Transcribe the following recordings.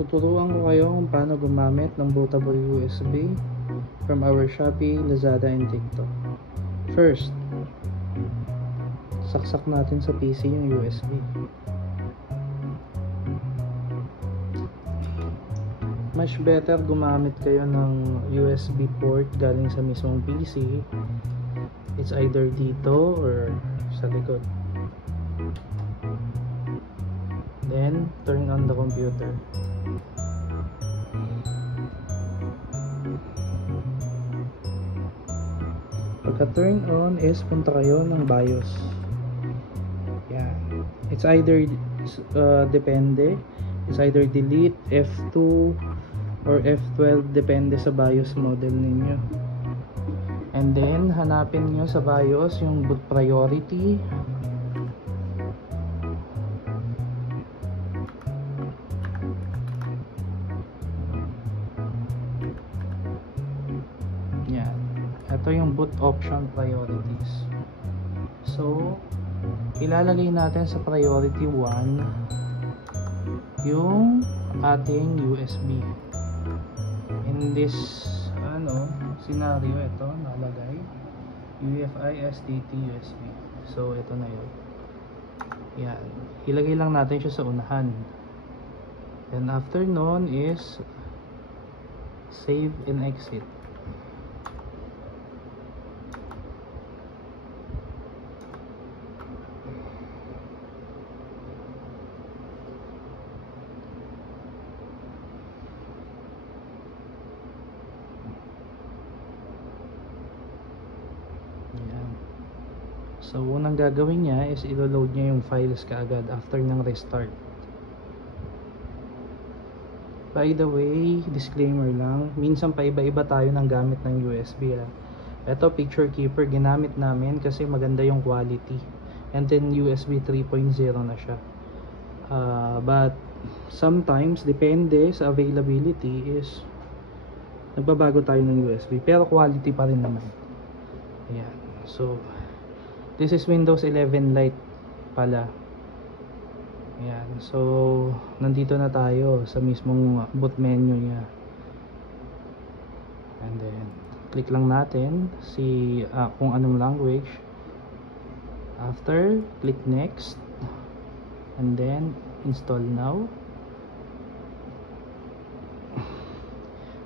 Tuturuan ko kayo kung paano gumamit ng bootable USB from our Shopee, Lazada, and TikTok. First, saksak natin sa PC yung USB. Much better gumamit kayo ng USB port galing sa mismong PC. It's either dito or sa likod. Then, turn on the computer. Pagka turn on is punta kayo ng BIOS. Yan. It's either depende. It's either delete, F2 or F12, depende sa BIOS model ninyo. And then, hanapin nyo sa BIOS yung boot priority. Yan. Ito yung boot option priorities. So, ilalagay natin sa priority 1 yung ating USB. In this scenario, ito nalagay UEFI STT USB. So ito na yun. Yan, ilagay lang natin siya sa unahan. And after nun is save and exit. So, unang gagawin niya is ilo-load niya yung files kaagad after ng restart. By the way, disclaimer lang, minsan pa iba-iba tayo ng gamit ng USB. Ito, Picture Keeper, ginamit namin kasi maganda yung quality. And then, USB 3.0 na siya. But, sometimes, depende sa availability is nagbabago tayo ng USB. Pero quality pa rin naman. Ayan. So, this is Windows 11 Lite pala. Ayan. So, nandito na tayo sa mismong boot menu niya. And then, click lang natin kung anong language. After, click next. And then, install now.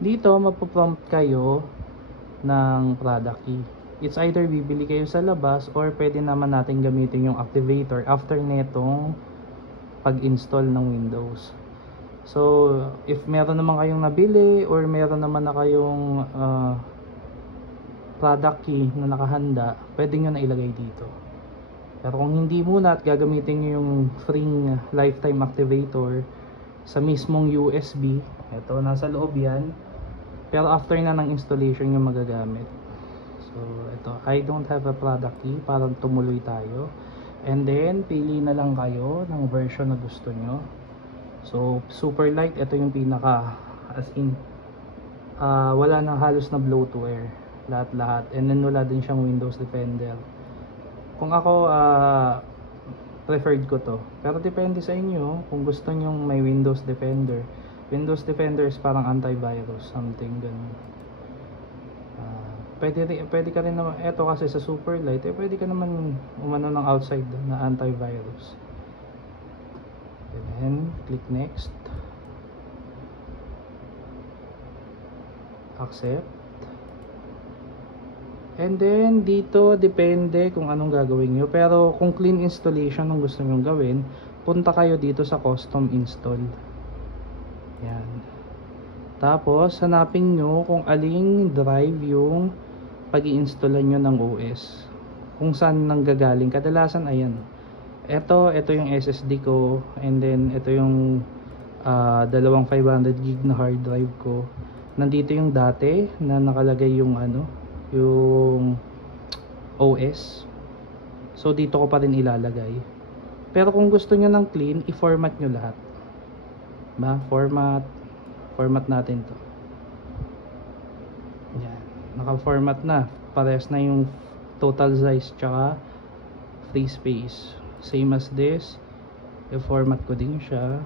Dito, mapoprompt kayo ng product key. It's either bibili kayo sa labas or pwede naman natin gamitin yung activator after netong pag-install ng Windows. So, if meron naman kayong nabili or meron naman na kayong product key na nakahanda, pwede nyo na ilagay dito. Pero kung hindi muna at gagamitin nyo yung free lifetime activator sa mismong USB, ito, nasa loob yan. Pero after na ng installation yung magagamit. So, ito, I don't have a product key para tumuloy tayo. And then, pili na lang kayo ng version na gusto nyo. So, super light, ito yung pinaka, as in, wala nang halos na blow to air. Lahat-lahat. And then, wala din siyang Windows Defender. Kung ako, preferred ko to. Pero depende sa inyo, kung gusto nyo may Windows Defender. Windows Defender is parang antivirus, something ganun. Pwede ka rin naman, eto kasi sa super light, pwede ka naman umano ng outside na antivirus. And then, click next. Accept. And then, dito, depende kung anong gagawin nyo. Pero, kung clean installation ang gusto nyo gawin, punta kayo dito sa custom install. Yan. Tapos, hanapin nyo kung aling drive yung pag-i-installan nyo ng OS, kung saan nanggagaling. Kadalasan ayan, ito yung SSD ko, and then ito yung dalawang 500 gig na hard drive ko. Nandito yung dati na nakalagay yung yung OS, so dito ko pa rin ilalagay. Pero kung gusto nyo ng clean, i-format nyo lahat format natin to. Yan, naka-format na, parehas na yung total size tsaka free space, same as this. I-format ko din siya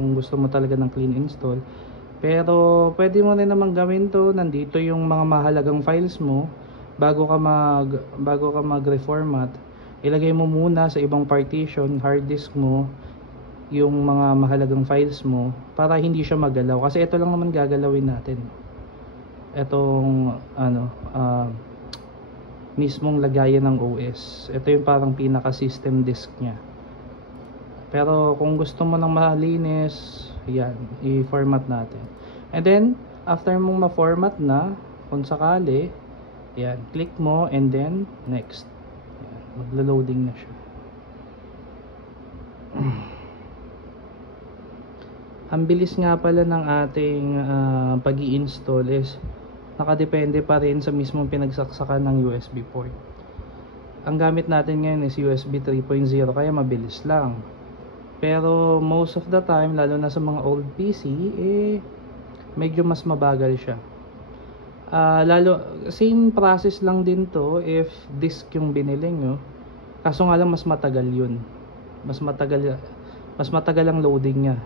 kung gusto mo talaga ng clean install. Pero pwede mo rin naman gawin to, nandito yung mga mahalagang files mo. Bago ka mag-reformat, ilagay mo muna sa ibang partition, hard disk mo, yung mga mahalagang files mo para hindi siya magalaw. Kasi ito lang naman gagalawin natin. Etong mismong lagayan ng OS. Ito yung parang pinaka system disk niya. Pero kung gusto mo ng malinis, yan, i-format natin. And then, after mong ma-format na, kung sakali, yan, click mo and then next. Yan, maglo-loading na siya. Ang bilis nga pala ng ating pag-i-install is nakadepende pa rin sa mismong pinagsaksakan ng USB port. Ang gamit natin ngayon is USB 3.0 kaya mabilis lang. Pero most of the time, lalo na sa mga old PC, medyo mas mabagal siya. Same process lang din to if disk yung binili nyo. Kaso nga lang mas matagal yun. Mas matagal ang loading niya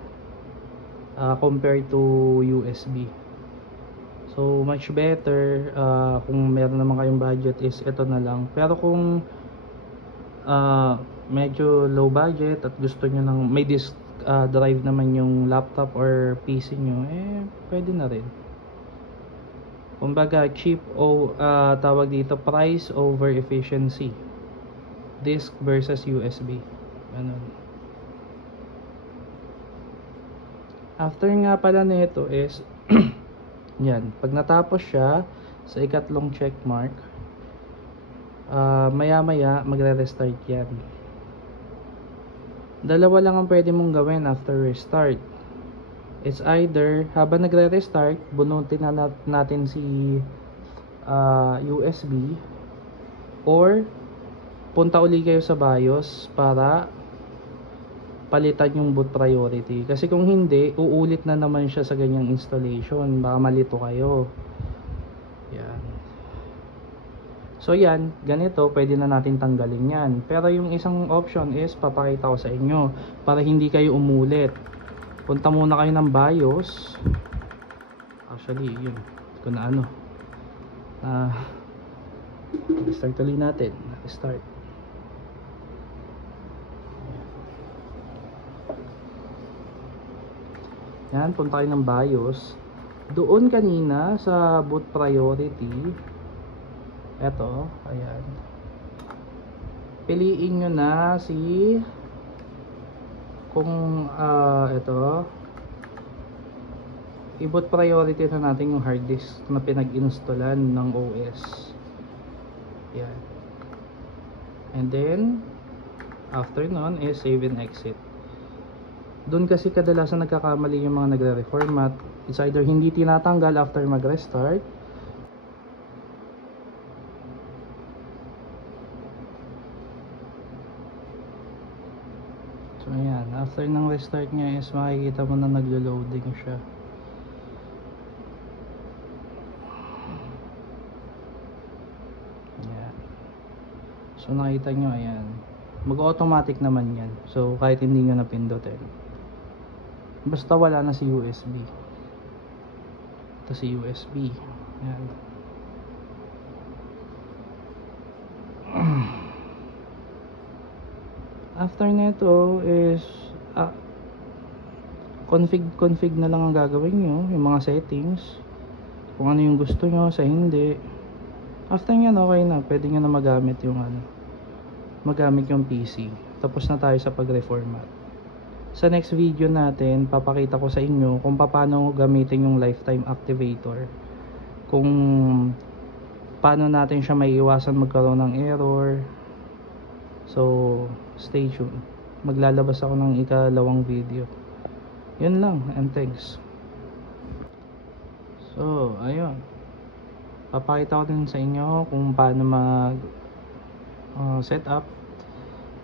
compared to USB. So much better kung meron naman kayong budget is ito na lang. Pero kung medyo low budget at gusto nyo ng may disk drive naman yung laptop or PC nyo, pwede na rin. Kumbaga cheap tawag dito, price over efficiency, disk versus USB. Ganun. After nga pala nito is yan, pag natapos siya sa ikatlong check mark, maya maya magre-restart yan. Dalawa lang ang pwede mong gawin after restart. It's either habang nagre-restart, bunutin na natin si USB, or punta uli kayo sa BIOS para palitan yung boot priority. Kasi kung hindi, uulit na naman siya sa ganyang installation. Baka malito kayo. Yan. So yan, ganito, pwede na natin tanggalin yan. Pero yung isang option is, papakita ko sa inyo, para hindi kayo umulit. Punta muna kayo ng BIOS. Actually, yun. Kung na ano. Start ulit natin. Start. Yan, punta kayo ng BIOS. Doon kanina sa boot priority, eto, ayan. Piliin nyo na si kung ito, i-boot priority na natin yung hard disk na pinag-installan ng OS. Yan. And then after nun is save and exit. Doon kasi kadalasan nagkakamali yung mga nagre-reformat. It's either hindi tinatanggal after mag-restart, so ayan, after ng restart nya is makikita mo na naglo-loading siya. Ayan. So nakita nyo, ayan, mag-automatic naman yan. So kahit hindi nyo napindutin, basta wala na si USB. Ito si USB. Ayan. After nito is config na lang ang gagawin nyo, yung mga settings, kung ano yung gusto nyo sa hindi. After nyan, okay na, pwede nyo na magamit yung magamit yung PC. Tapos na tayo sa pag-reformat. Sa next video natin, papakita ko sa inyo kung paano gamitin yung lifetime activator, kung paano natin siya may iwasan magkaroon ng error. So stay tuned, maglalabas ako ng ikalawang video. Yun lang, and thanks. So ayun, papakita ko din sa inyo kung paano mag set up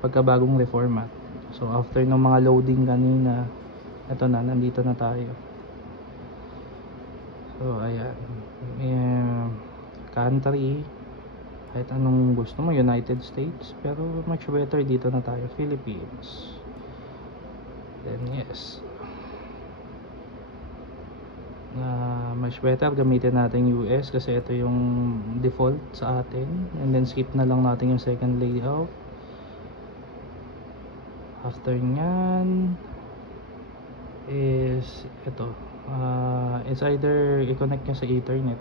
pagkabagong reformat. So after ng mga loading kanina, eto na, nandito na tayo. So ayan, country, kahit anong gusto mo, United States, pero much better dito na tayo, Philippines. Then yes, Much better gamitin natin US kasi ito yung default sa atin, and then skip na lang natin yung second layout. After nyan is ito, it's either i-connect nyo sa ethernet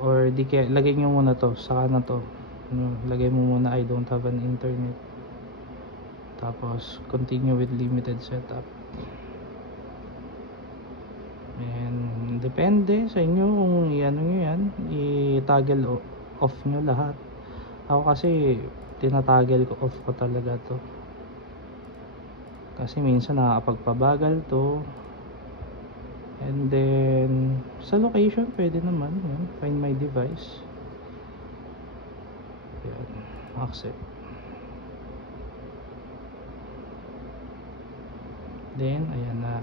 or di kaya lagay nyo muna to, saka na to lagay mo muna I don't have an internet, tapos continue with limited setup. And depende sa inyo kung i-ano nyo yan, i-toggle off nyo lahat. Ako kasi tinatoggle ko off ko talaga to kasi minsan nakakapagpabagal to. And then sa location pwede naman yan, find my device, yan, accept. Then ayan na.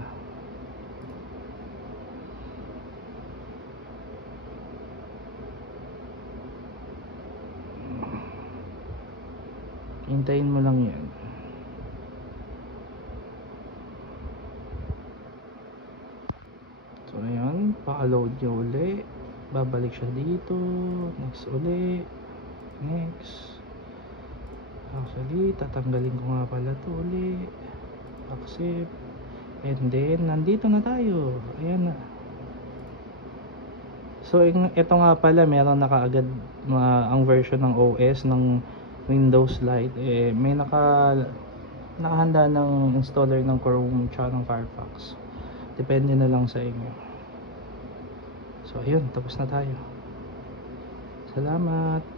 Hintayin mo lang yan. So ayan, pa-load nyo uli, babalik siya dito, next uli, next. Actually tatanggalin ko nga pala to uli, accept, and then nandito na tayo, ayan na. So ito nga pala, meron na kaagad ang version ng OS ng Windows Lite, may nakahanda ng installer ng Chrome tsaka ng Firefox, depende na lang sa inyo. So ayun, tapos na tayo. Salamat.